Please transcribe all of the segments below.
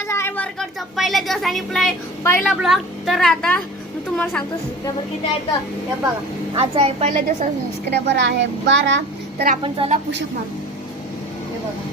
माझा आहे वर्कआउटचा पहिला दिवस आणि पहिला ब्लॉग. तर आता मी तुम्हाला सांगतो सबस्क्रायबर किती आहेत. हे बघा आज आहे पहिला दिवस, सबस्क्रायबर आहे 12. तर आपण चला पुशअप मारू. हे बघा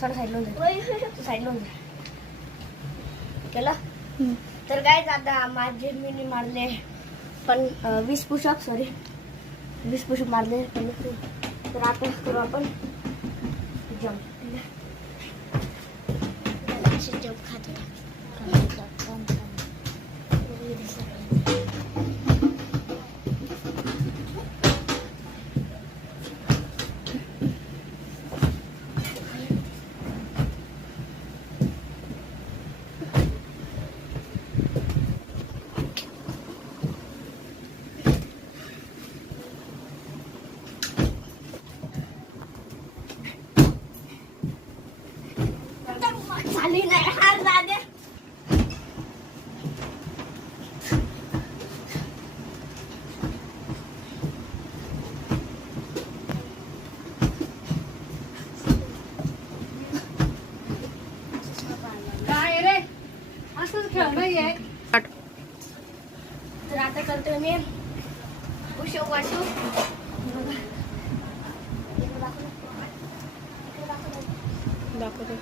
सर साईडला केलं. तर काय आता माझे मी मारले पण 20 पुशअप, सॉरी 20 पुशअप मारले. तर आता करू आपण जम्प. जम्प खात होता. झाली नाही हार दादे. काय रे असंच खेळ नाहीये. तर आता करतोय मी पुशअप वाटू. दाखवते.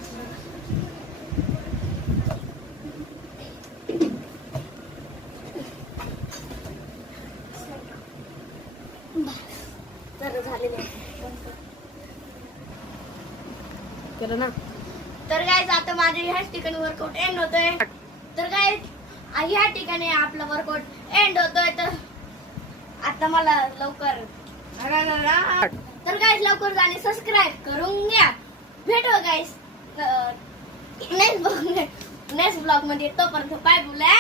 तर झालेलं केलं ना. तर काय आता माझे ह्याच ठिकाणी वर्कआउट एंड होतोय. तर काय ह्या ठिकाणी आपला वर्कआउट एंड होतोय. तर आता मला लवकर तर गाईस लवकर जाणे सबस्क्राईब करून घ्या. भेटू गाईस नेक्स्ट ब्लॉग मध्ये. तोपर्यंत बाय बोला.